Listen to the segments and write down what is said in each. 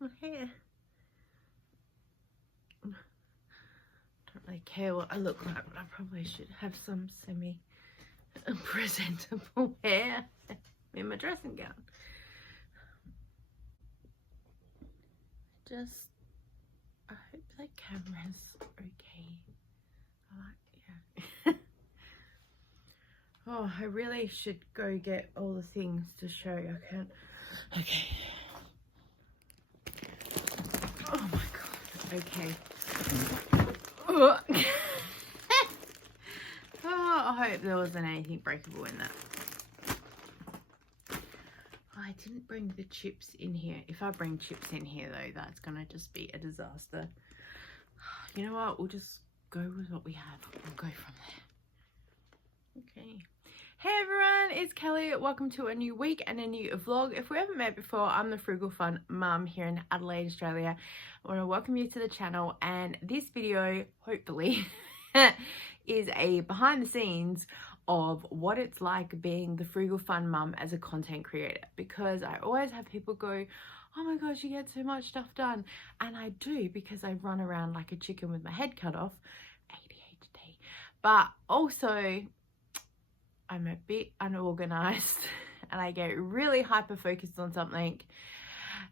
my hair. Don't really care what I look like, but I probably should have some semi-presentable hair in my dressing gown. I hope the camera's okay. Yeah. Oh, I really should go get all the things to show you. I can't. Okay. Oh my god. Okay. Oh, I hope there wasn't anything breakable in that. I didn't bring the chips in here. If I bring chips in here though, that's gonna just be a disaster. You know what? We'll just go with what we have. We'll go from there. Okay. Hey everyone, it's Kelly. Welcome to a new week and a new vlog. If we haven't met before, I'm the Frugal Fun Mum here in Adelaide, Australia. I want to welcome you to the channel, and this video, hopefully, is a behind the scenes of what it's like being the Frugal Fun Mum as a content creator, because I always have people go, oh my gosh, you get so much stuff done. And I do, because I run around like a chicken with my head cut off, ADHD. But also, I'm a bit unorganized and I get really hyper focused on something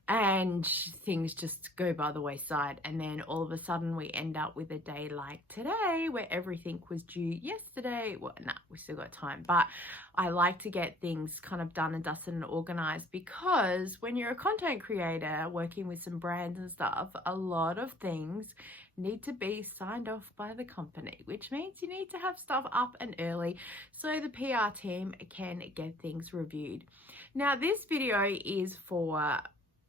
and things just go by the wayside, and then all of a sudden we end up with a day like today where everything was due yesterday. Well, nah, we still got time, but I like to get things kind of done and dusted and organized, because when you're a content creator working with some brands and stuff, a lot of things need to be signed off by the company, which means you need to have stuff up and early so the PR team can get things reviewed. Now this video is for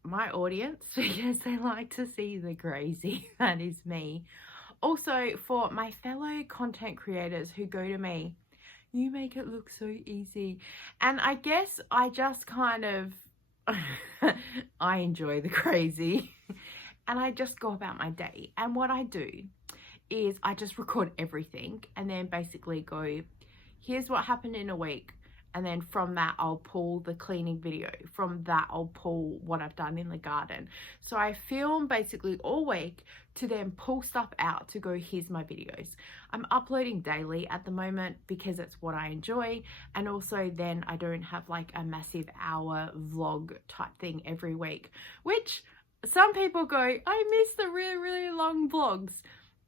my audience because they like to see the crazy that is me. Also for my fellow content creators who go to me, you make it look so easy. And I guess I just kind of I enjoy the crazy and I just go about my day. And what I do is I just record everything and then basically go, here's what happened in a week. And then from that, I'll pull the cleaning video. From that, I'll pull what I've done in the garden. So I film basically all week to then pull stuff out to go, here's my videos. I'm uploading daily at the moment because it's what I enjoy. And also then I don't have like a massive hour vlog type thing every week, which some people go, I miss the really, really long vlogs.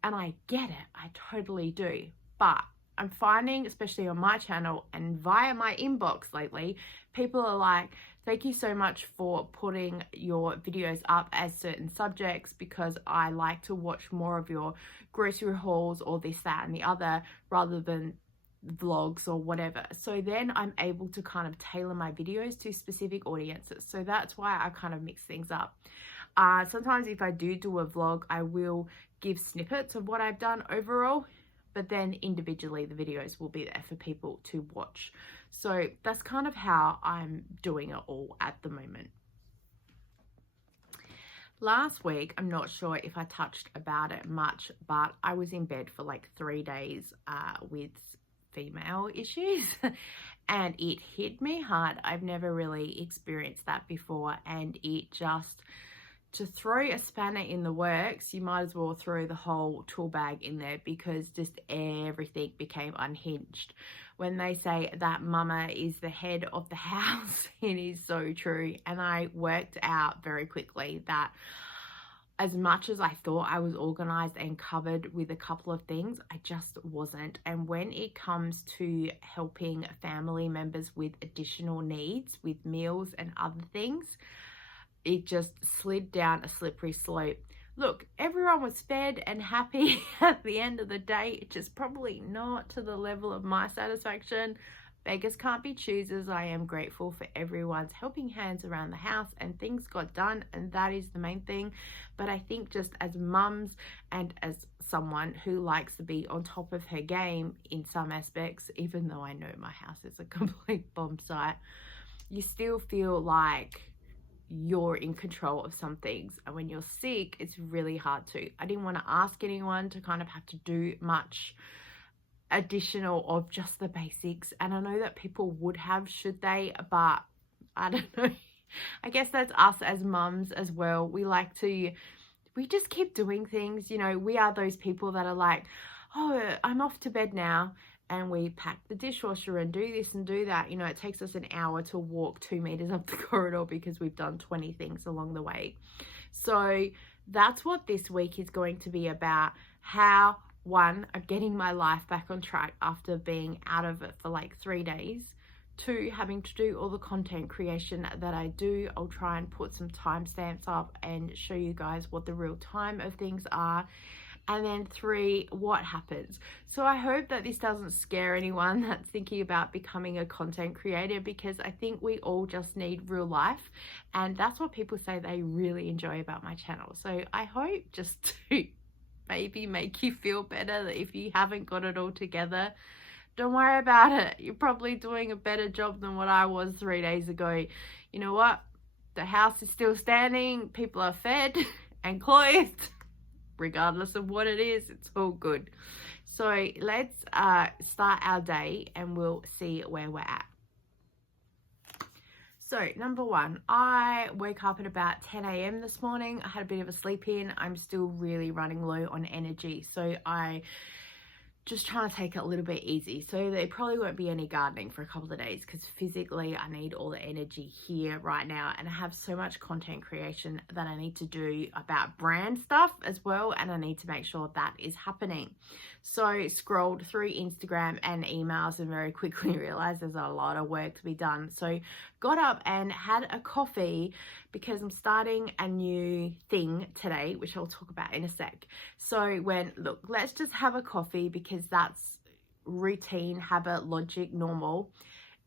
And I get it, I totally do. But I'm finding, especially on my channel and via my inbox lately, people are like, thank you so much for putting your videos up as certain subjects, because I like to watch more of your grocery hauls or this, that, and the other rather than vlogs or whatever. So then I'm able to kind of tailor my videos to specific audiences. So that's why I kind of mix things up. Sometimes if I do a vlog, I will give snippets of what I've done overall, but then individually the videos will be there for people to watch. So that's kind of how I'm doing it all at the moment. Last week, I'm not sure if I touched about it much, but I was in bed for like 3 days with female issues and it hit me hard. I've never really experienced that before, and it just, to throw a spanner in the works, you might as well throw the whole tool bag in there, because just everything became unhinged. When they say that mama is the head of the house, it is so true. And I worked out very quickly that as much as I thought I was organized and covered with a couple of things, I just wasn't. And when it comes to helping family members with additional needs, with meals and other things, it just slid down a slippery slope. Look, everyone was fed and happy at the end of the day, just probably not to the level of my satisfaction. Beggars can't be choosers. I am grateful for everyone's helping hands around the house and things got done, and that is the main thing. But I think just as mums and as someone who likes to be on top of her game in some aspects, even though I know my house is a complete bomb site, you still feel like you're in control of some things. And when you're sick, it's really hard to. I didn't want to ask anyone to kind of have to do much additional of just the basics. And I know that people would have, should they, but I don't know. I guess that's us as mums as well. We just keep doing things. You know, we are those people that are like, oh, I'm off to bed now. And we pack the dishwasher and do this and do that. You know, it takes us an hour to walk 2 meters up the corridor because we've done 20 things along the way. So that's what this week is going to be about. How, one, I'm getting my life back on track after being out of it for like 3 days. 2, having to do all the content creation that I do. I'll try and put some timestamps up and show you guys what the real time of things are. And then 3, what happens. So I hope that this doesn't scare anyone that's thinking about becoming a content creator, because I think we all just need real life. And that's what people say they really enjoy about my channel. So I hope just to maybe make you feel better that if you haven't got it all together, don't worry about it. You're probably doing a better job than what I was 3 days ago. You know what? The house is still standing. People are fed and clothed. Regardless of what it is, it's all good. So let's start our day and we'll see where we're at. So number 1, I woke up at about 10 a.m. this morning. I had a bit of a sleep in. I'm still really running low on energy. So I just trying to take it a little bit easy. So there probably won't be any gardening for a couple of days because physically I need all the energy here right now, and I have so much content creation that I need to do about brand stuff as well, and I need to make sure that is happening. So scrolled through Instagram and emails and very quickly realized there's a lot of work to be done. So got up and had a coffee because I'm starting a new thing today, which I'll talk about in a sec. So went, look, let's just have a coffee because that's routine, habit, logic, normal,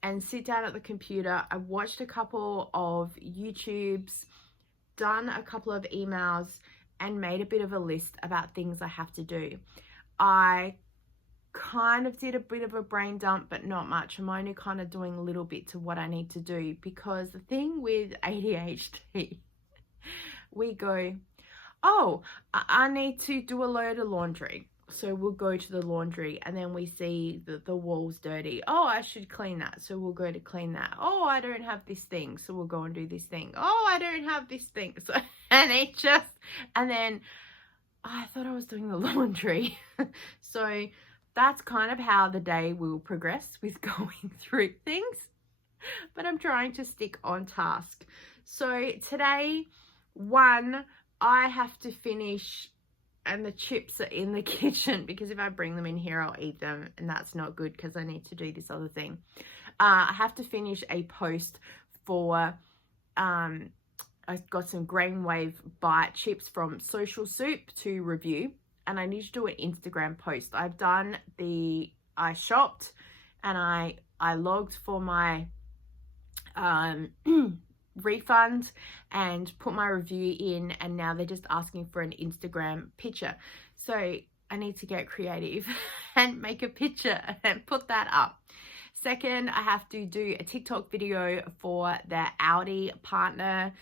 and sit down at the computer. I watched a couple of YouTubes, done a couple of emails, and made a bit of a list about things I have to do. I kind of did a bit of a brain dump, but not much. I'm only kind of doing little bits of what I need to do, because the thing with ADHD, we go, oh, I need to do a load of laundry. So we'll go to the laundry and then we see that the wall's dirty. Oh, I should clean that. So we'll go to clean that. Oh, I don't have this thing. So we'll go and do this thing. Oh, I don't have this thing. So, and then I thought I was doing the laundry. So that's kind of how the day will progress with going through things. But I'm trying to stick on task. So today, 1, I have to finish, and the chips are in the kitchen because if I bring them in here, I'll eat them, and that's not good because I need to do this other thing. I have to finish a post for, I've got some Grainwave Bite chips from Social Soup to review, and I need to do an Instagram post. I shopped and I logged for my refund and put my review in, and now they're just asking for an Instagram picture. So I need to get creative and make a picture and put that up. Second, I have to do a TikTok video for the Audi partner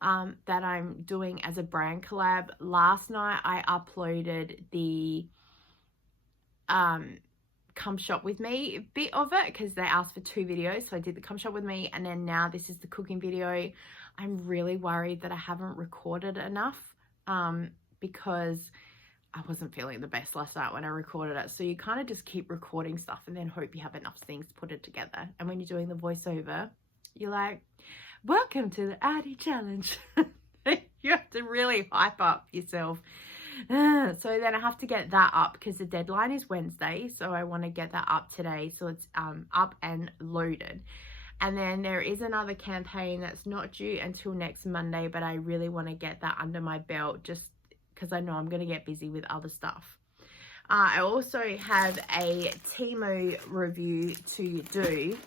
that I'm doing as a brand collab. Last night I uploaded the come shop with me bit of it because they asked for 2 videos, so I did the come shop with me, and then now this is the cooking video. I'm really worried that I haven't recorded enough because I wasn't feeling the best last night when I recorded it. So you kind of just keep recording stuff and then hope you have enough things to put it together. And when you're doing the voiceover, you're like, welcome to the Audi challenge. You have to really hype up yourself. So then I have to get that up because the deadline is Wednesday, so I want to get that up today so it's up and loaded. And then there is another campaign that's not due until next Monday, but I really want to get that under my belt just because I know I'm going to get busy with other stuff. I also have a Temu review to do.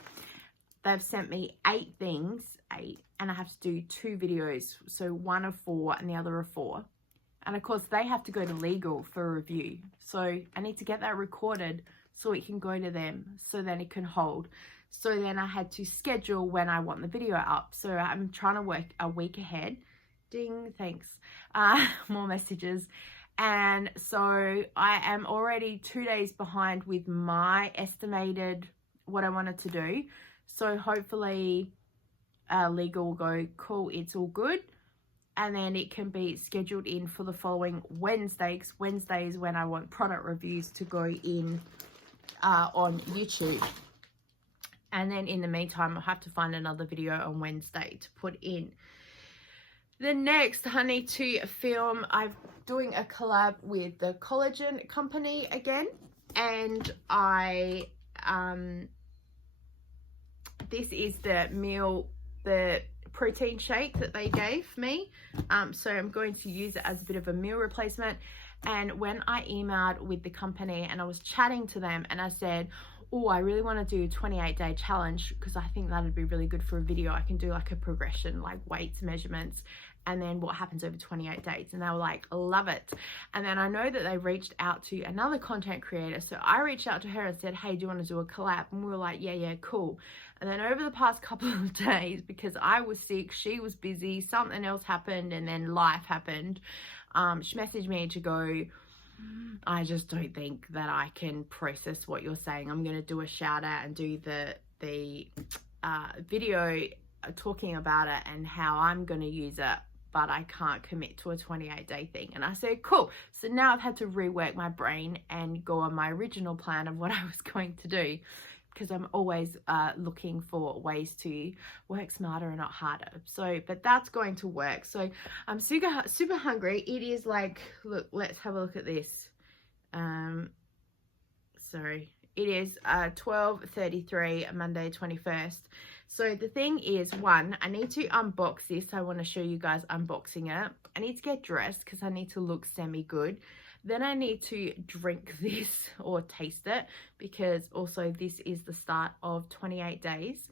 They've sent me 8 things, and I have to do 2 videos, so 1 of 4 and the other of 4. And of course they have to go to legal for a review. So I need to get that recorded so it can go to them, so then it can hold. So then I had to schedule when I want the video up. So I'm trying to work a week ahead. Ding, thanks. More messages. And so I am already 2 days behind with my estimated what I wanted to do. So hopefully legal will go, cool, it's all good. And then it can be scheduled in for the following Wednesday, because Wednesday is when I want product reviews to go in on YouTube. And then in the meantime, I'll have to find another video on Wednesday to put in. The next I need to film, I'm doing a collab with the collagen company again. And this is the protein shake that they gave me. So I'm going to use it as a bit of a meal replacement. And when I emailed with the company and I was chatting to them and I said, oh, I really want to do a 28-day challenge because I think that'd be really good for a video. I can do like a progression, like weights, measurements, and then what happens over 28 days. And they were like, love it. And then I know that they reached out to another content creator. So I reached out to her and said, hey, do you want to do a collab? And we were like, yeah, cool. And then over the past couple of days, because I was sick, she was busy, something else happened, and then life happened. She messaged me to go, I just don't think that I can process what you're saying. I'm going to do a shout out and do the video talking about it and how I'm going to use it, but I can't commit to a 28-day thing. And I said, cool. So now I've had to rework my brain and go on my original plan of what I was going to do, because I'm always looking for ways to work smarter and not harder. So, but that's going to work. So I'm super hungry. It is like, look, let's have a look at this. Sorry, it is 12:33, Monday 21st. So the thing is, one, I need to unbox this. I want to show you guys unboxing it. I need to get dressed because I need to look semi-good. Then I need to drink this or taste it, because also this is the start of 28 days.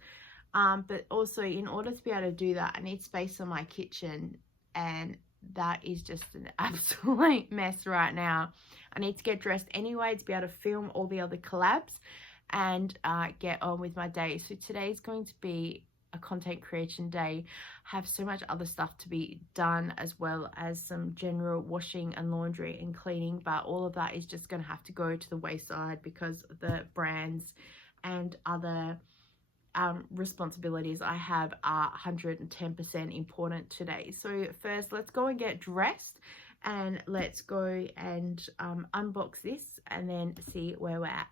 But also in order to be able to do that, I need space on my kitchen, and that is just an absolute mess right now. I need to get dressed anyway to be able to film all the other collabs and get on with my day. So today's going to be a content creation day. I have so much other stuff to be done, as well as some general washing and laundry and cleaning, but all of that is just going to have to go to the wayside because the brands and other responsibilities I have are 110% important today. So first, let's go and get dressed, and let's go and unbox this and then see where we're at.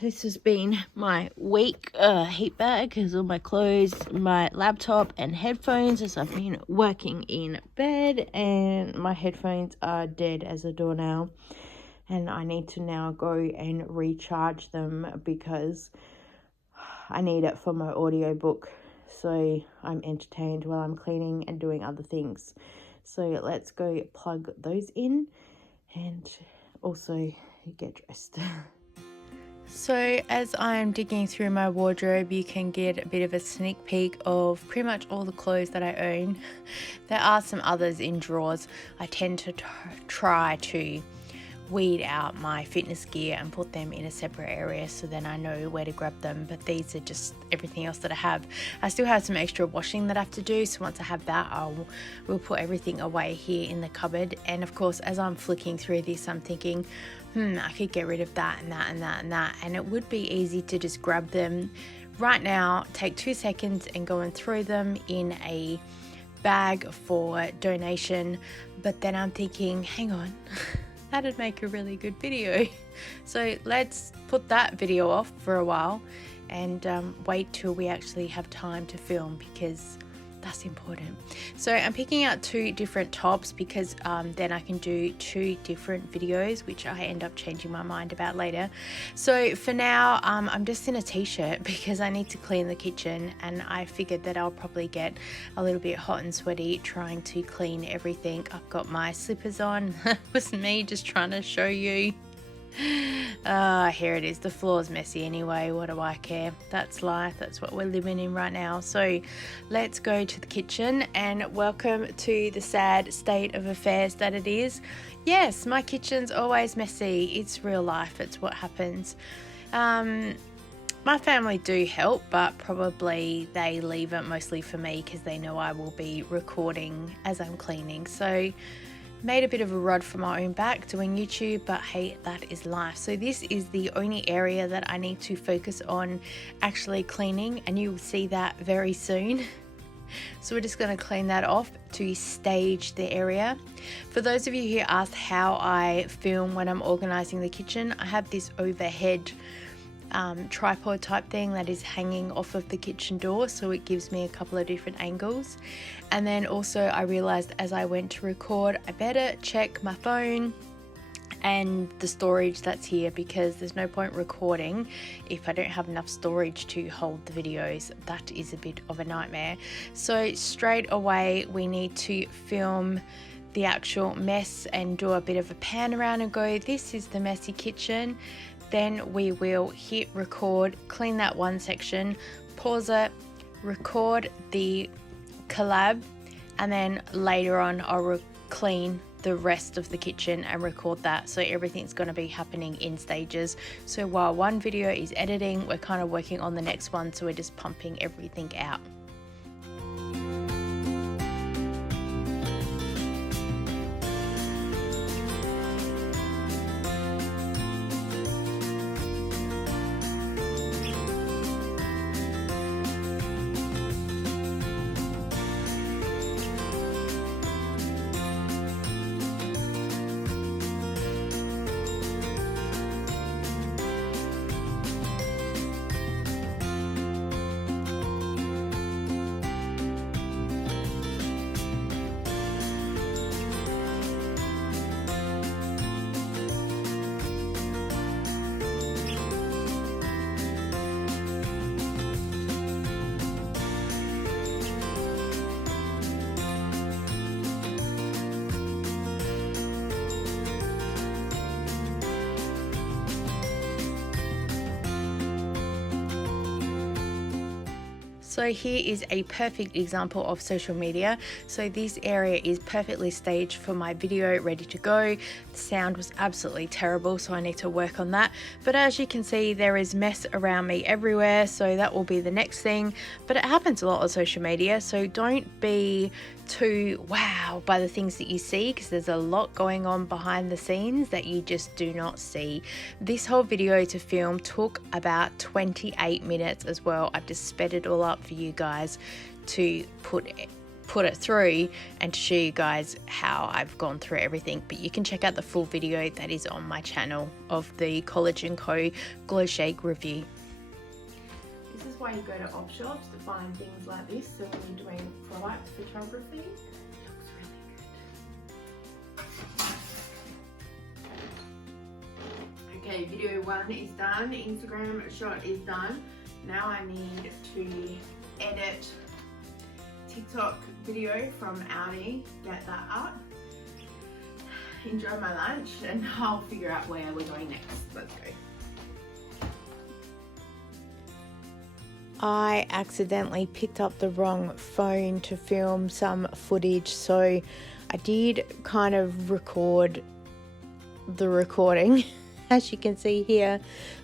This has been my week heat bag, because all my clothes, my laptop and headphones, as I've been working in bed, and my headphones are dead as a doornail, and I need to now go and recharge them because I need it for my audiobook, so I'm entertained while I'm cleaning and doing other things. So let's go plug those in and also get dressed. So as I'm digging through my wardrobe, you can get a bit of a sneak peek of pretty much all the clothes that I own. There are some others in drawers. I tend to try to weed out my fitness gear and put them in a separate area, so then I know where to grab them. But these are just everything else that I have. I still have some extra washing that I have to do, so once I have that, we'll put everything away here in the cupboard. And of course, as I'm flicking through this, I'm thinking, I could get rid of that and that and that and that, and it would be easy to just grab them right now, take 2 seconds and go and throw them in a bag for donation. But then I'm thinking, hang on, that'd make a really good video. So let's put that video off for a while and wait till we actually have time to film, because that's important. So I'm picking out 2 different tops because then I can do 2 different videos, which I end up changing my mind about later. So for now, I'm just in a t-shirt because I need to clean the kitchen, and I figured that I'll probably get a little bit hot and sweaty trying to clean everything. I've got my slippers on. It was me just trying to show you. Here it is. The floor's messy anyway. What do I care? That's life. That's what we're living in right now. So let's go to the kitchen, and welcome to the sad state of affairs that it is. Yes, my kitchen's always messy. It's real life. It's what happens. My family do help, but probably they leave it mostly for me because they know I will be recording as I'm cleaning. So Made a bit of a rod for my own back doing YouTube, but hey, that is life. So this is the only area that I need to focus on actually cleaning, and you will see that very soon. So we're just going to clean that off to stage the area. For those of you who asked how I film when I'm organizing the kitchen, I have this overhead tripod type thing that is hanging off of the kitchen door, so it gives me a couple of different angles. And then also I realized as I went to record, I better check my phone and the storage that's here, because there's no point recording if I don't have enough storage to hold the videos. That is a bit of a nightmare. So straight away we need to film the actual mess and do a bit of a pan around and go, this is the messy kitchen. Then we will hit record, clean that one section, pause it, record the collab, and then later on I'll clean the rest of the kitchen and record that. So everything's going to be happening in stages. So while one video is editing, we're kind of working on the next one, so we're just pumping everything out. So here is a perfect example of social media. So this area is perfectly staged for my video, ready to go. The sound was absolutely terrible, so I need to work on that. But as you can see, there is mess around me everywhere, so that will be the next thing. But it happens a lot on social media, so don't be too wowed by the things that you see, because there's a lot going on behind the scenes that you just do not see. This whole video to film took about 28 minutes as well. I've just sped it all up for you guys to put it through and to show you guys how I've gone through everything. But you can check out the full video that is on my channel of the College & Co Glow Shake review. This is why you go to op shops to find things like this. So when you're doing product photography, it looks really good. Okay, video 1 is done. Instagram shot is done. Now I need to edit TikTok video from Audi, get that up, enjoy my lunch, and I'll figure out where we're going next. Let's go. I accidentally picked up the wrong phone to film some footage, so I did kind of record the recording as you can see here,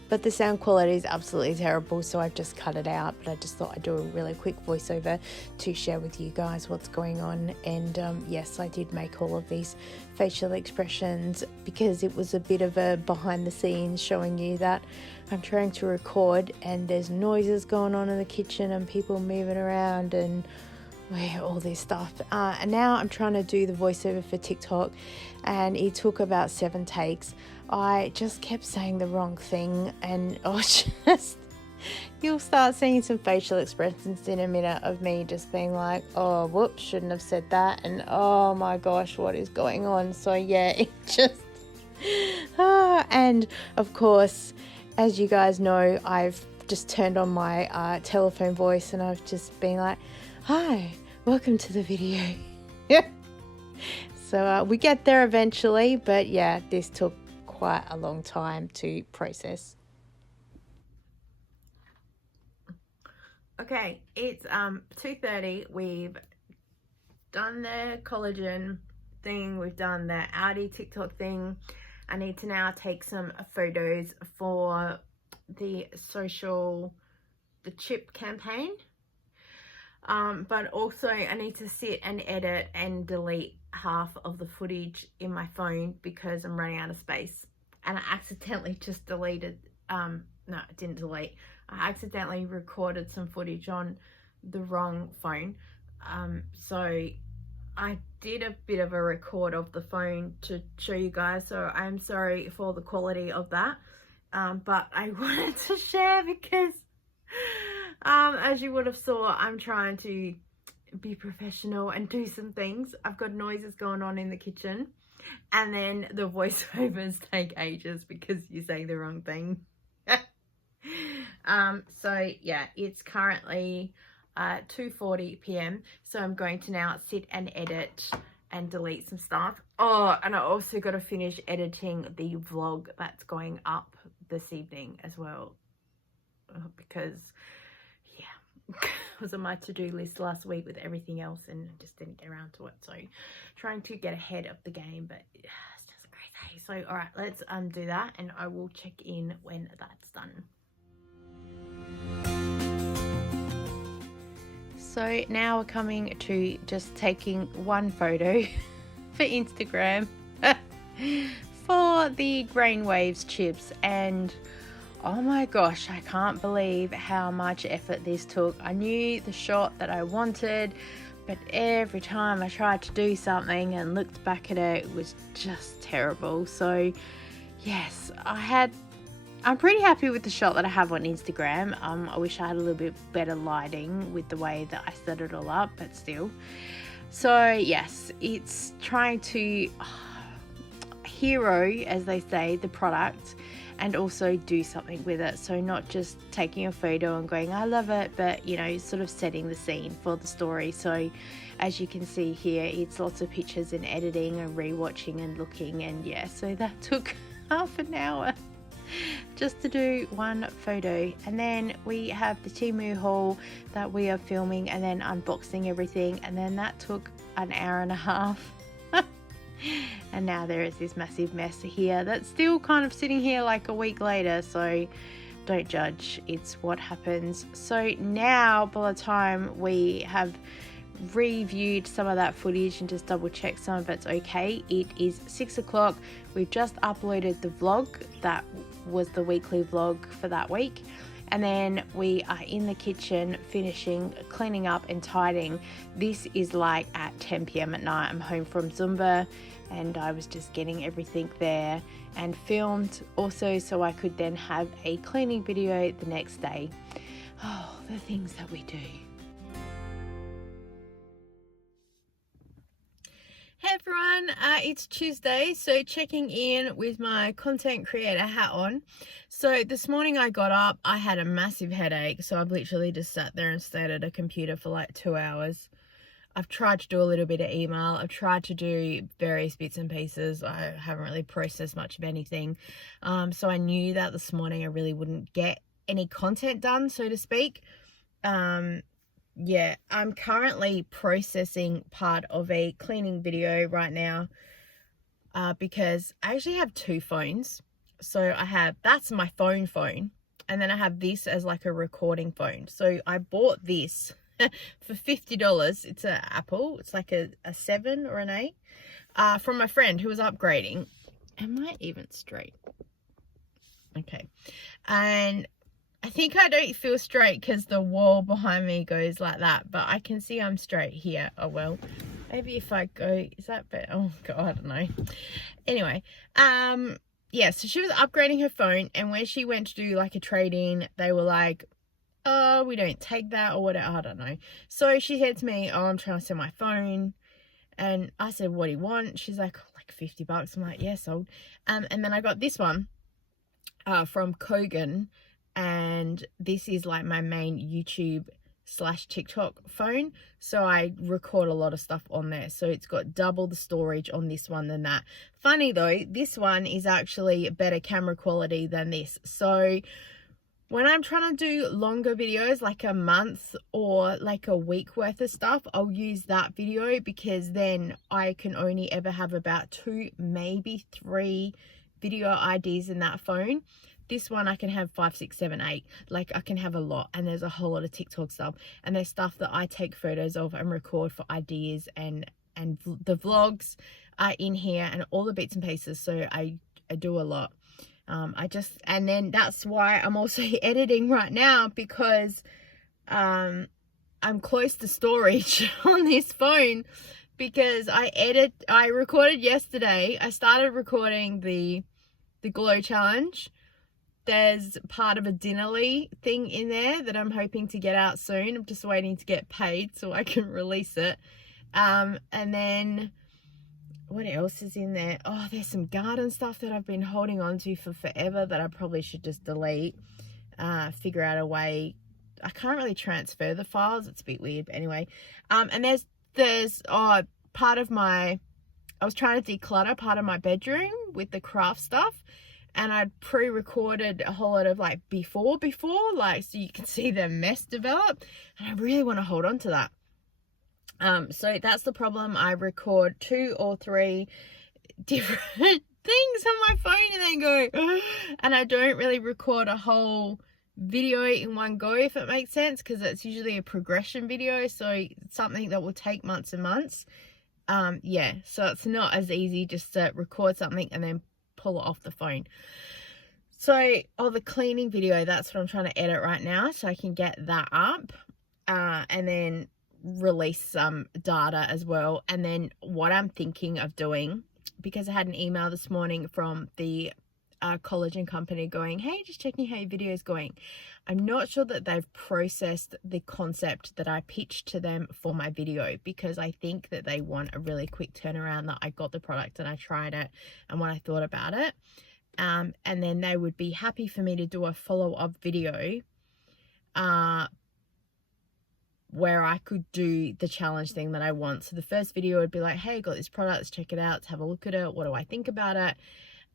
but the sound quality is absolutely terrible, so I've just cut it out. But I just thought I'd do a really quick voiceover to share with you guys what's going on. And yes, I did make all of these facial expressions because it was a bit of a behind the scenes, showing you that I'm trying to record and there's noises going on in the kitchen and people moving around and all this stuff. And now I'm trying to do the voiceover for TikTok, and it took about 7 takes. I just kept saying the wrong thing, and you'll start seeing some facial expressions in a minute of me just being like, oh, whoops, shouldn't have said that, and oh my gosh, what is going on? So yeah, it just and of course, as you guys know, I've just turned on my telephone voice, and I've just been like, hi, welcome to the video. So we get there eventually, but yeah, this took quite a long time to process. Okay, it's 2:30. We've done the collagen thing, we've done the Audi TikTok thing. I need to now take some photos for the chip campaign. But also I need to sit and edit and delete half of the footage in my phone because I'm running out of space, and I accidentally just deleted, no, I didn't delete, I accidentally recorded some footage on the wrong phone. So I did a bit of a record of the phone to show you guys, so I'm sorry for the quality of that, but I wanted to share because as you would have saw, I'm trying to be professional and do some things. I've got noises going on in the kitchen, and then the voiceovers take ages because you say the wrong thing. So yeah, it's currently 2:40 p.m. so I'm going to now sit and edit and delete some stuff. Oh, and I also got to finish editing the vlog that's going up this evening as well, because yeah, it was on my to-do list last week with everything else and just didn't get around to it. So trying to get ahead of the game, but it's just crazy. So all right, let's do that, and I will check in when that's done. So now we're coming to just taking one photo for Instagram for the Brainwaves chips, and oh my gosh, I can't believe how much effort this took. I knew the shot that I wanted, but every time I tried to do something and looked back at it, it was just terrible. So yes, I'm pretty happy with the shot that I have on Instagram. I wish I had a little bit better lighting with the way that I set it all up, but still. So yes, it's trying to hero, as they say, the product, and also do something with it. So not just taking a photo and going, I love it, but you know, sort of setting the scene for the story. So as you can see here, it's lots of pictures and editing and rewatching and looking, and yeah, so that took half an hour just to do one photo. And then we have the Temu haul that we are filming and then unboxing everything, and then that took an hour and a half. And now there is this massive mess here that's still kind of sitting here like a week later, so don't judge, it's what happens. So now by the time we have reviewed some of that footage and just double check some of it's okay, it is 6 o'clock. We've just uploaded the vlog that was the weekly vlog for that week, and then we are in the kitchen finishing cleaning up and tidying. This is like at 10 p.m. at night. I'm home from Zumba and I was just getting everything there and filmed also so I could then have a cleaning video the next day. Oh, the things that we do. Hey everyone, it's Tuesday, so checking in with my content creator hat on. So this morning I got up, I had a massive headache, so I've literally just sat there and stayed at a computer for like 2 hours. I've tried to do a little bit of email, I've tried to do various bits and pieces. I haven't really processed much of anything. So I knew that this morning I really wouldn't get any content done, so to speak. Yeah, I'm currently processing part of a cleaning video right now because I actually have two phones. So I have, that's my phone, and then I have this as like a recording phone. So I bought this for $50. It's an Apple, it's like a 7 or an 8 from my friend who was upgrading. Am I even straight? Okay. And I think I don't feel straight because the wall behind me goes like that, but I can see I'm straight here. Oh well, maybe if I go, is that better? Oh god, I don't know. Anyway, yeah, so she was upgrading her phone, and when she went to do like a trade-in, they were like, oh, we don't take that or whatever, I don't know. So she said to me, oh, I'm trying to sell my phone, and I said, what do you want? She's like $50. I'm like, yeah, sold. And then I got this one from Kogan. And this is like my main YouTube/TikTok phone, so I record a lot of stuff on there. So it's got double the storage on this one than that. Funny though, this one is actually better camera quality than this. So when I'm trying to do longer videos, like a month or like a week worth of stuff, I'll use that video because then I can only ever have about 2, maybe 3 video IDs in that phone. This one I can have 5, 6, 7, 8. Like I can have a lot, and there's a whole lot of TikTok stuff, and there's stuff that I take photos of and record for ideas and and the vlogs are in here and all the bits and pieces. So I do a lot. And then that's why I'm also editing right now, because I'm close to storage on this phone, because I recorded yesterday. I started recording the glow challenge. There's part of a Dinnerly thing in there that I'm hoping to get out soon. I'm just waiting to get paid so I can release it. And then what else is in there? Oh, there's some garden stuff that I've been holding on to for forever that I probably should just delete. Figure out a way. I can't really transfer the files. It's a bit weird, but anyway. And there's part of I was trying to declutter part of my bedroom with the craft stuff, and I'd pre-recorded a whole lot of like before, like, so you can see the mess develop, and I really want to hold on to that. So that's the problem. I record 2 or 3 different things on my phone and then go, and I don't really record a whole video in one go, if it makes sense, because it's usually a progression video, so it's something that will take months and months. Yeah, so it's not as easy just to record something and then pull it off the phone. So the cleaning video, that's what I'm trying to edit right now, so I can get that up, and then release some data as well. And then what I'm thinking of doing, because I had an email this morning from the collagen company going, hey, just checking how your video is going. I'm not sure that they've processed the concept that I pitched to them for my video, because I think that they want a really quick turnaround, that I got the product and I tried it and what I thought about it. And then they would be happy for me to do a follow-up video where I could do the challenge thing that I want. So the first video would be like, hey, got this product, let's check it out, let's have a look at it, what do I think about it?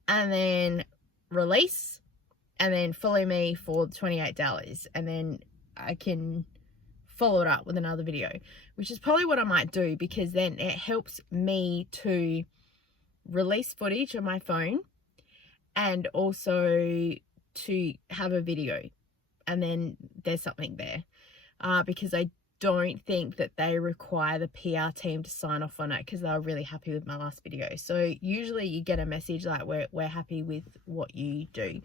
And then release, and then follow me for $28, and then I can follow it up with another video, which is probably what I might do, because then it helps me to release footage on my phone and also to have a video, and then there's something there, because I don't think that they require the PR team to sign off on it, because they were really happy with my last video. So usually you get a message like, we're happy with what you do.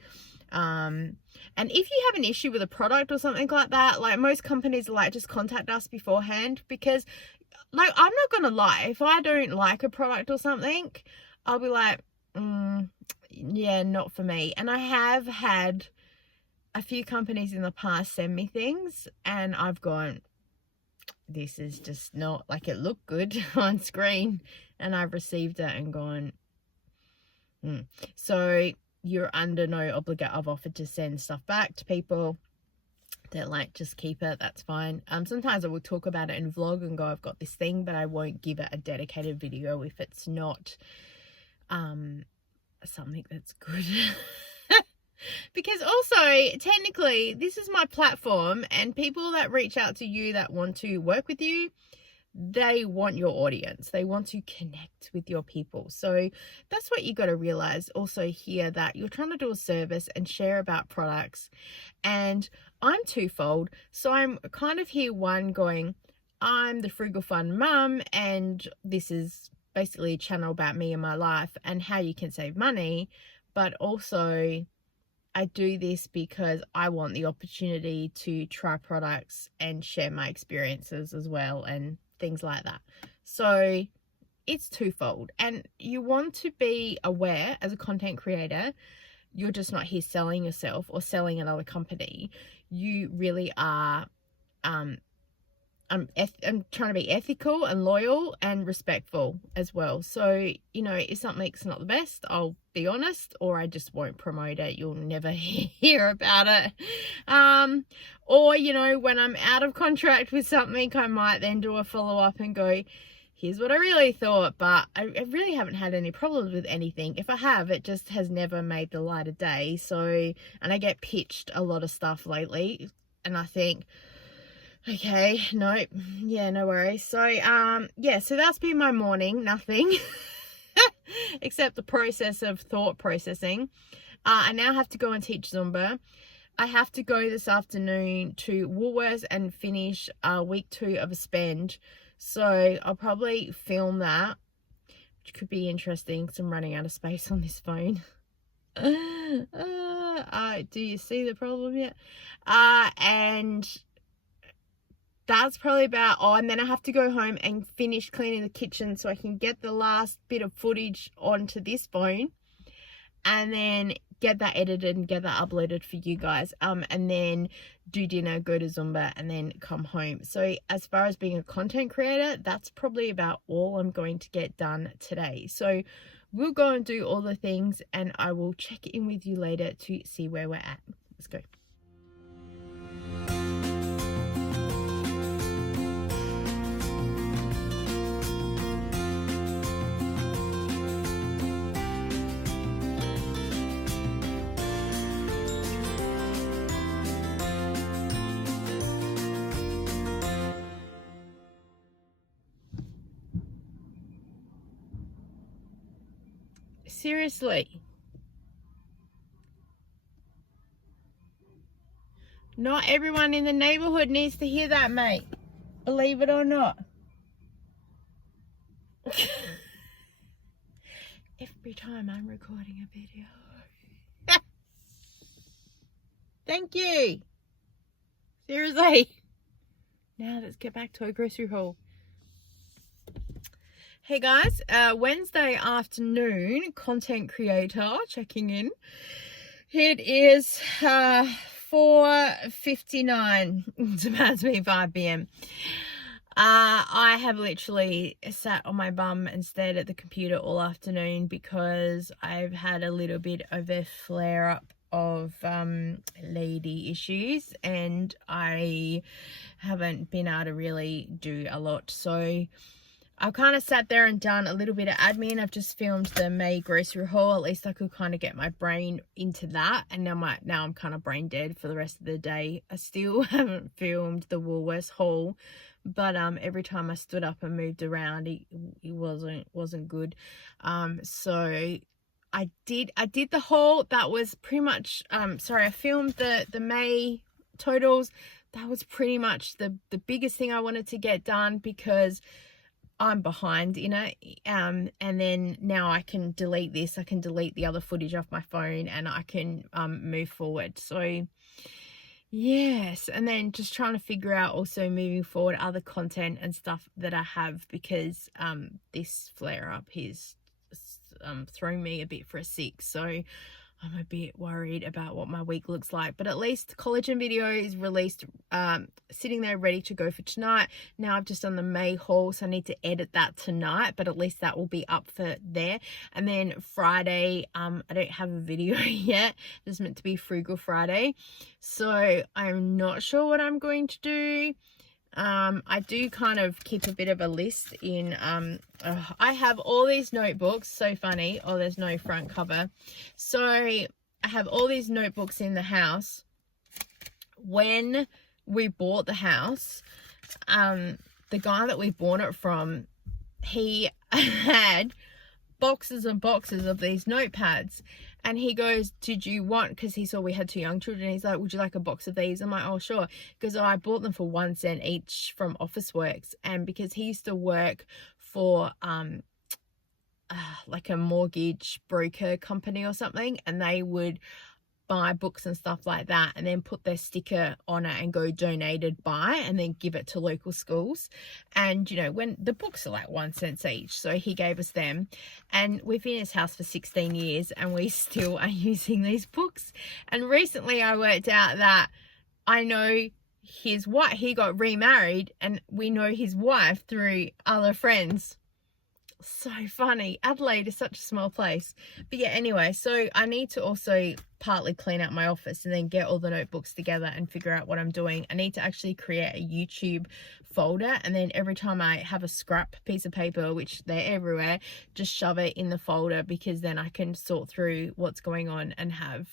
And if you have an issue with a product or something like that, like most companies are like, just contact us beforehand, because like, I'm not gonna lie, if I don't like a product or something, I'll be like, yeah, not for me. And I have had a few companies in the past send me things and I've gone, this is just not, like, it looked good on screen, and I've received it and gone, So you're under no obligation. I've offered to send stuff back to people. They're like, just keep it, that's fine. Sometimes I will talk about it in vlog and go, I've got this thing, but I won't give it a dedicated video if it's not something that's good. Because also, technically, this is my platform, and people that reach out to you that want to work with you, they want your audience. They want to connect with your people. So that's what you got to realize also here, that you're trying to do a service and share about products. And I'm twofold. So I'm kind of here, one, going, I'm the Frugal Fun Mum, and this is basically a channel about me and my life and how you can save money. But also, I do this because I want the opportunity to try products and share my experiences as well and things like that. So it's twofold, and you want to be aware as a content creator, you're just not here selling yourself or selling another company. You really are, I'm trying to be ethical and loyal and respectful as well. So, you know, if something's not the best, I'll be honest, or I just won't promote it. You'll never hear about it. Or, you know, when I'm out of contract with something, I might then do a follow-up and go, here's what I really thought, but I really haven't had any problems with anything. If I have, it just has never made the light of day. So, and I get pitched a lot of stuff lately, and I think, okay, nope, yeah, no worries. So, yeah, so that's been my morning, nothing, except the process of thought processing. I now have to go and teach Zumba. I have to go this afternoon to Woolworths and finish week 2 of a spend. So I'll probably film that, which could be interesting because I'm running out of space on this phone. Do you see the problem yet? And that's probably about, and then I have to go home and finish cleaning the kitchen so I can get the last bit of footage onto this phone and then get that edited and get that uploaded for you guys, and then do dinner, go to Zumba, and then come home. So as far as being a content creator, that's probably about all I'm going to get done today. So we'll go and do all the things, and I will check in with you later to see where we're at. Let's go. Seriously, not everyone in the neighborhood needs to hear that, mate. Believe it or not. Every time I'm recording a video. Thank you. Seriously. Now let's get back to our grocery haul. Hey guys, Wednesday afternoon, content creator checking in. It is 4:59. It's about to be 5 p.m. I have lady sat on my bum and stared at the computer all afternoon because I've had a little bit of a flare up of lady issues, and I haven't been able to really do a lot. So I've kind of sat there and done a little bit of admin. I've just filmed the May grocery haul. At least I could kind of get my brain into that. And now I'm kind of brain dead for the rest of the day. I still haven't filmed the Woolworths haul, but every time I stood up and moved around, it wasn't good. So I did the haul. That was pretty much I filmed the May totals. That was pretty much the biggest thing I wanted to get done because I'm behind in it, and then now I can delete this. I can delete the other footage off my phone, and I can move forward. So yes, and then just trying to figure out also moving forward other content and stuff that I have, because this flare up is throwing me a bit for a six. So I'm a bit worried about what my week looks like, but at least collagen video is released, sitting there ready to go for tonight. Now I've just done the May haul, so I need to edit that tonight, but at least that will be up for there. And then Friday, I don't have a video yet. It's meant to be Frugal Friday, so I'm not sure what I'm going to do. I do kind of keep a bit of a list in, I have all these notebooks, so funny. Oh, there's no front cover. So I have all these notebooks in the house. When we bought the house, the guy that we bought it from, he had boxes and boxes of these notepads. And he goes, did you want, because he saw we had 2 young children, he's like, would you like a box of these? I'm like, oh, sure. Because I bought them for 1 cent each from Officeworks. And because he used to work for like a mortgage broker company or something, and they would buy books and stuff like that and then put their sticker on it and go donated by, and then give it to local schools. And you know, when the books are like 1 cent each, so he gave us them, and we've been in his house for 16 years and we still are using these books. And recently I worked out that I know his wife, he got remarried, and we know his wife through other friends. So funny. Adelaide is such a small place. But yeah, anyway, so I need to also partly clean out my office and then get all the notebooks together and figure out what I'm doing. I need to actually create a YouTube folder, and then every time I have a scrap piece of paper, which they're everywhere, just shove it in the folder, because then I can sort through what's going on and have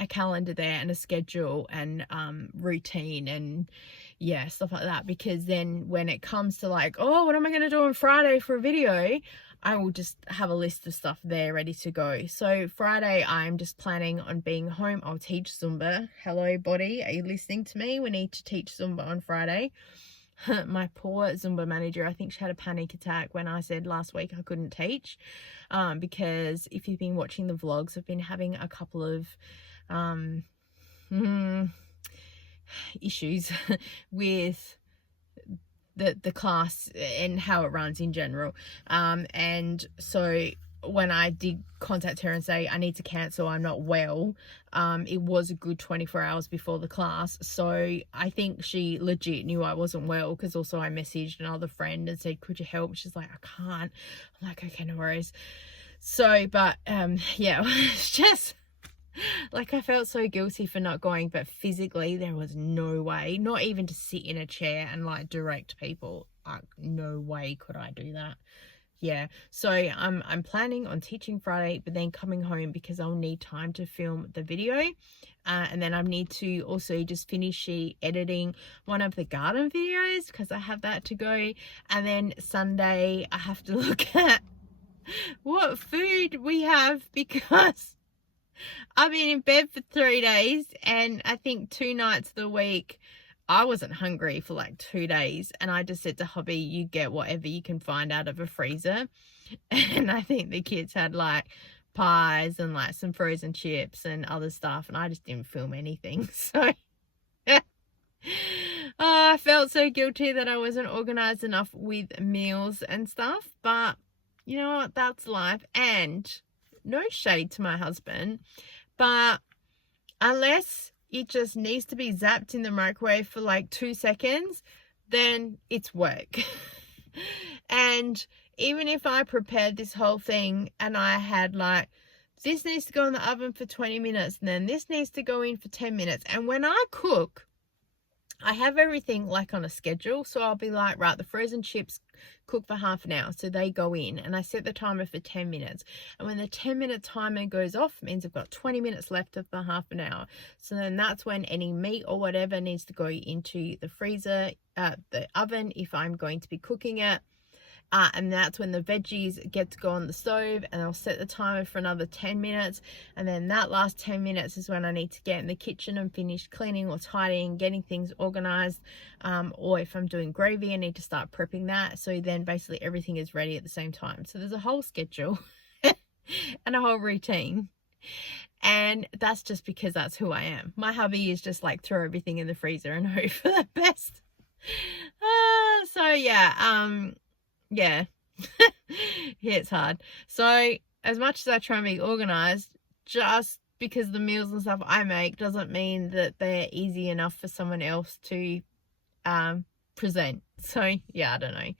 a calendar there and a schedule and routine and yeah, stuff like that. Because then when it comes to like, oh, what am I going to do on Friday for a video, I will just have a list of stuff there ready to go. So Friday, I'm just planning on being home. I'll teach Zumba. Hello, body. Are you listening to me? We need to teach Zumba on Friday. my poor Zumba manager, I think she had a panic attack when I said last week I couldn't teach, because if you've been watching the vlogs, I've been having a couple of issues with the class and how it runs in general, and so when I did contact her and say I need to cancel, I'm not well, it was a good 24 hours before the class, so I think she legit knew I wasn't well, because also I messaged another friend and said, could you help? She's like, I can't. I'm like, okay, no worries. So but yeah, it's just like I felt so guilty for not going, but physically there was no way, not even to sit in a chair and like direct people, no way could I do that. Yeah, so I'm planning on teaching Friday, but then coming home because I'll need time to film the video, and then I need to also just finish editing one of the garden videos because I have that to go, and then Sunday I have to look at what food we have, because I've been in bed for 3 days, and I think 2 nights of the week I wasn't hungry for like 2 days, and I just said to hubby, you get whatever you can find out of a freezer. And I think the kids had like pies and like some frozen chips and other stuff, and I just didn't film anything. So I felt so guilty that I wasn't organized enough with meals and stuff, but you know what, that's life. And no shade to my husband, but unless it just needs to be zapped in the microwave for like 2 seconds, then it's work. And even if I prepared this whole thing and I had like, this needs to go in the oven for 20 minutes and then this needs to go in for 10 minutes. And when I cook, I have everything like on a schedule. So I'll be like, right, the frozen chips cook for half an hour, so they go in, and I set the timer for 10 minutes. And when the 10-minute timer goes off, it means I've got 20 minutes left of the half an hour. So then that's when any meat or whatever needs to go into the freezer, the oven, if I'm going to be cooking it. And that's when the veggies get to go on the stove, and I'll set the timer for another 10 minutes. And then that last 10 minutes is when I need to get in the kitchen and finish cleaning or tidying, getting things organized. Or if I'm doing gravy, I need to start prepping that. So then basically everything is ready at the same time. So there's a whole schedule and a whole routine. And that's just because that's who I am. My hubby is just like throw everything in the freezer and hope for the best. So yeah, yeah, it's hard. So as much as I try and be organized, just because the meals and stuff I make doesn't mean that they're easy enough for someone else to present. So yeah, I don't know.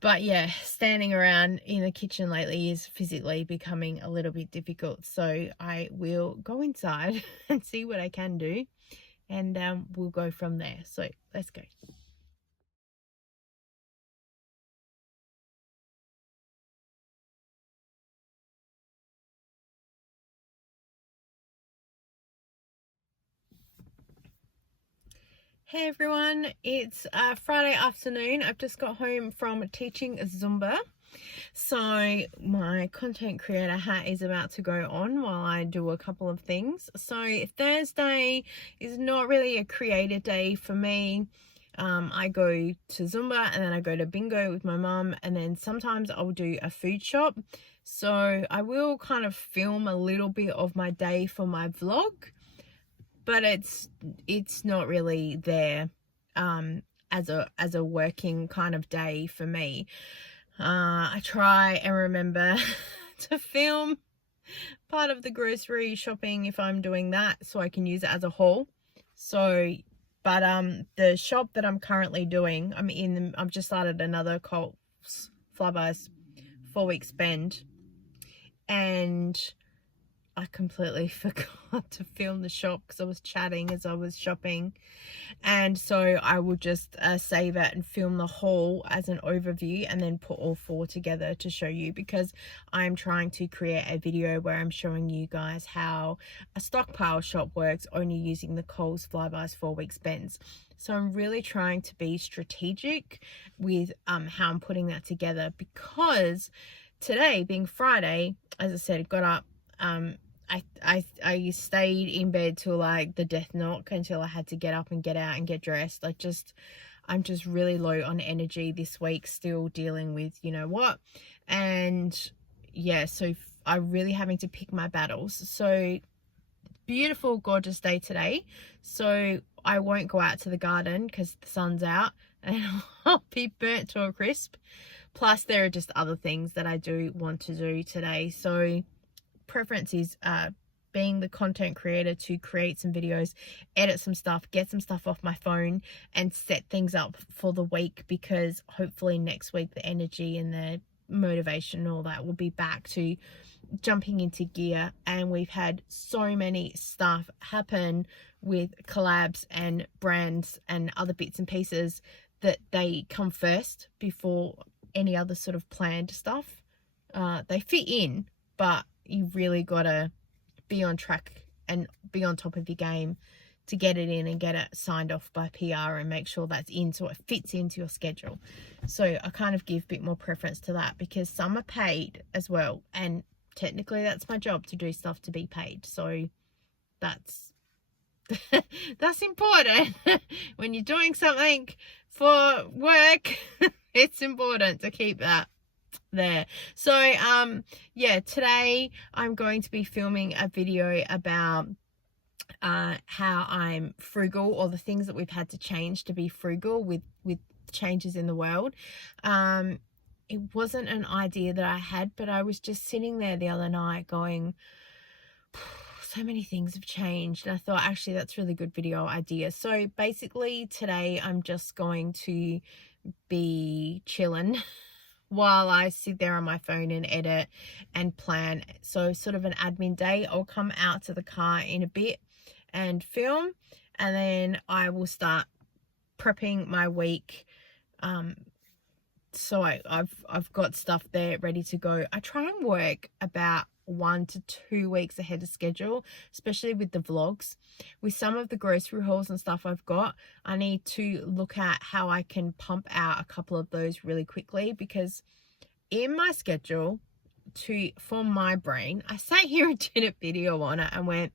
But yeah, standing around in the kitchen lately is physically becoming a little bit difficult. So I will go inside and see what I can do, and we'll go from there. So let's go. Hey everyone, it's Friday afternoon. I've just got home from teaching Zumba. So my content creator hat is about to go on while I do a couple of things. So Thursday is not really a creator day for me. I go to Zumba and then I go to bingo with my mum, and then sometimes I'll do a food shop. So I will kind of film a little bit of my day for my vlog, but it's not really there as a working kind of day for me. I try and remember to film part of the grocery shopping if I'm doing that, so I can use it as a haul. So but the shop that I'm currently doing, I've just started another Coles Flybuys 4-week spend, and I completely forgot to film the shop because I was chatting as I was shopping. And so I will just save it and film the haul as an overview and then put all 4 together to show you, because I'm trying to create a video where I'm showing you guys how a stockpile shop works only using the Coles Flybuys 4-week spends. So I'm really trying to be strategic with how I'm putting that together, because today being Friday, as I said, got up, I stayed in bed till like the death knock until I had to get up and get out and get dressed. I'm just really low on energy this week, still dealing with you know what. And yeah, so I'm really having to pick my battles. So beautiful, gorgeous day today. So I won't go out to the garden because the sun's out and I'll be burnt to a crisp. Plus there are just other things that I do want to do today. So preference is being the content creator to create some videos, edit some stuff, get some stuff off my phone and set things up for the week, because hopefully next week the energy and the motivation and all that will be back to jumping into gear. And we've had so many stuff happen with collabs and brands and other bits and pieces that they come first before any other sort of planned stuff. They fit in, but you really gotta be on track and be on top of your game to get it in and get it signed off by PR and make sure that's in so it fits into your schedule. So I kind of give a bit more preference to that, because some are paid as well, and technically that's my job to do stuff to be paid. So that's that's important. When you're doing something for work, it's important to keep that there. So yeah, today I'm going to be filming a video about how I'm frugal, or the things that we've had to change to be frugal with changes in the world. It wasn't an idea that I had, but I was just sitting there the other night going, so many things have changed, and I thought actually that's a really good video idea. So basically today I'm just going to be chilling while I sit there on my phone and edit and plan. So sort of an admin day. I'll come out to the car in a bit and film, and then I will start prepping my week. So I've got stuff there ready to go. I try and work about 1 to 2 weeks ahead of schedule, especially with the vlogs. With some of the grocery hauls and stuff I've got, I need to look at how I can pump out a couple of those really quickly, because in my schedule for my brain, I sat here and did a video on it and went,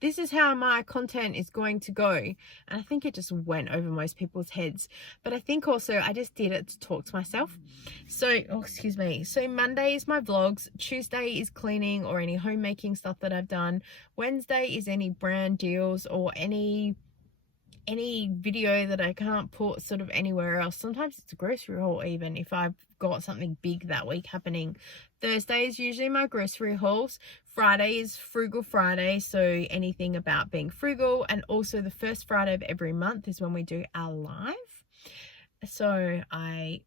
this is how my content is going to go. And I think it just went over most people's heads. But I think also I just did it to talk to myself. So, oh, excuse me. So Monday is my vlogs. Tuesday is cleaning or any homemaking stuff that I've done. Wednesday is any brand deals or any video that I can't put sort of anywhere else. Sometimes it's a grocery haul, even if I've got something big that week happening. Thursday is usually my grocery hauls. Friday is Frugal Friday, so anything about being frugal. And also the first Friday of every month is when we do our live. So I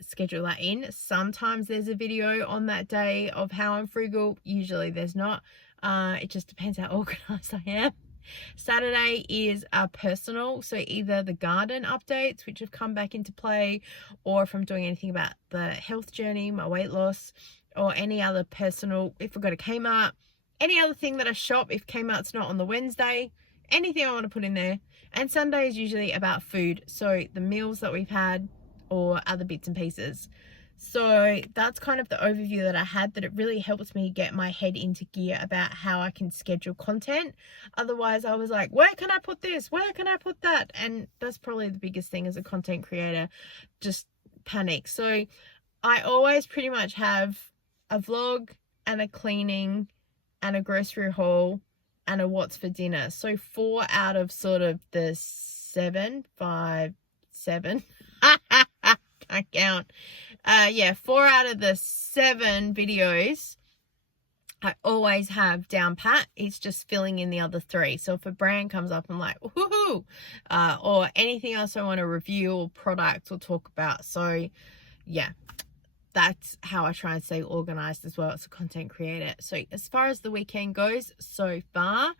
schedule that in. Sometimes there's a video on that day of how I'm frugal. Usually there's not. It just depends how organized I am. Saturday is personal, so either the garden updates, which have come back into play, or if I'm doing anything about the health journey, my weight loss, or any other personal, if I go to Kmart, any other thing that I shop, if Kmart's not on the Wednesday, anything I want to put in there. And Sunday is usually about food, so the meals that we've had or other bits and pieces. So that's kind of the overview that I had, that it really helps me get my head into gear about how I can schedule content. Otherwise I was like, where can I put this? Where can I put that? And that's probably the biggest thing as a content creator, just panic. So I always pretty much have a vlog and a cleaning and a grocery haul and a what's for dinner. So 4 out of sort of the 7, 5, 7. I count. Yeah, 4 out of the 7 videos I always have down pat. It's just filling in the other 3. So if a brand comes up, I'm like, woohoo! Or anything else I want to review or product or talk about. So yeah, that's how I try and stay organized as well as a content creator. So as far as the weekend goes, so far,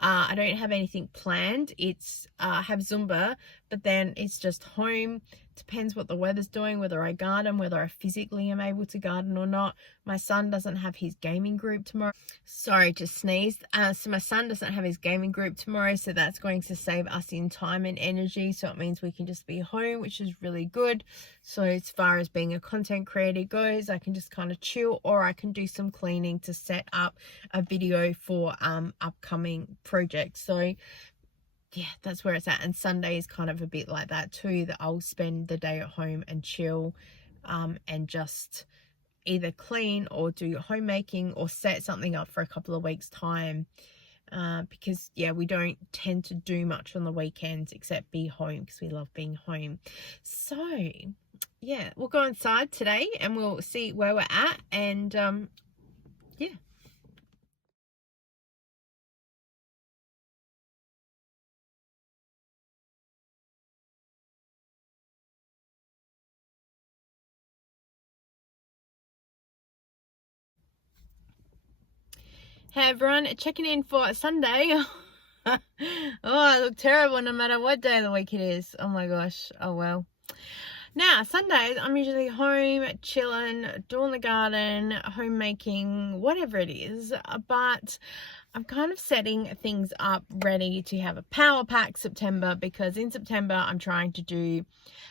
I don't have anything planned. It's I have Zumba, but then it's just home. Depends what the weather's doing, whether I garden, whether I physically am able to garden or not. My son doesn't have his gaming group tomorrow. Sorry, just sneezed. So my son doesn't have his gaming group tomorrow, so that's going to save us in time and energy. So it means we can just be home, which is really good. So as far as being a content creator goes, I can just kind of chill, or I can do some cleaning to set up a video for upcoming projects. So yeah, that's where it's at. And Sunday is kind of a bit like that too, that I'll spend the day at home and chill, and just either clean or do homemaking or set something up for a couple of weeks time, because yeah, we don't tend to do much on the weekends except be home, because we love being home. So yeah, we'll go inside today and we'll see where we're at, and yeah. Hey everyone, checking in for Sunday. Oh, I look terrible no matter what day of the week it is. Oh my gosh. Oh well. Now, Sundays, I'm usually home, chilling, doing the garden, homemaking, whatever it is. But I'm kind of setting things up ready to have a power pack September, because in September, I'm trying to do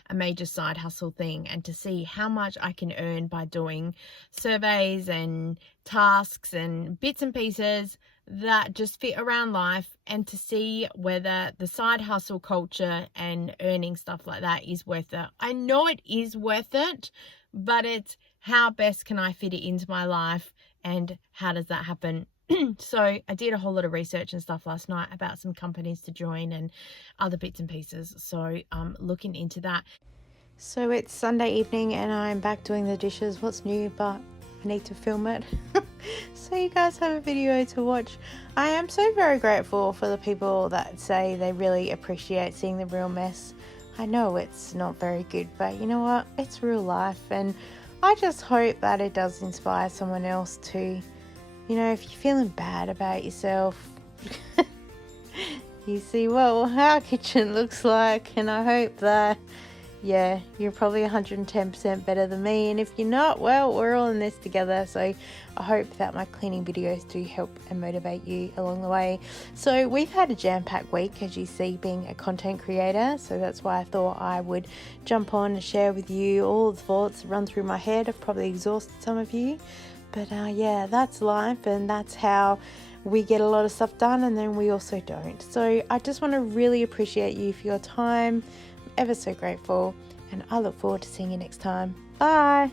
a major side hustle thing and to see how much I can earn by doing surveys and tasks and bits and pieces that just fit around life, and to see whether the side hustle culture and earning stuff like that is worth it. I know it is worth it, but it's how best can I fit it into my life, and how does that happen? So I did a whole lot of research and stuff last night about some companies to join and other bits and pieces. So I'm looking into that. So it's Sunday evening and I'm back doing the dishes. What's new? But I need to film it. So you guys have a video to watch. I am so very grateful for the people that say they really appreciate seeing the real mess. I know it's not very good, but you know what? It's real life, and I just hope that it does inspire someone else to, you know, if you're feeling bad about yourself, you see what our kitchen looks like, and I hope that, yeah, you're probably 110% better than me, and if you're not, well, we're all in this together. So I hope that my cleaning videos do help and motivate you along the way. So we've had a jam-packed week, as you see, being a content creator, so that's why I thought I would jump on and share with you all the thoughts run through my head. I've probably exhausted some of you, but yeah, that's life, and that's how we get a lot of stuff done, and then we also don't. So I just want to really appreciate you for your time. I'm ever so grateful, and I look forward to seeing you next time. Bye.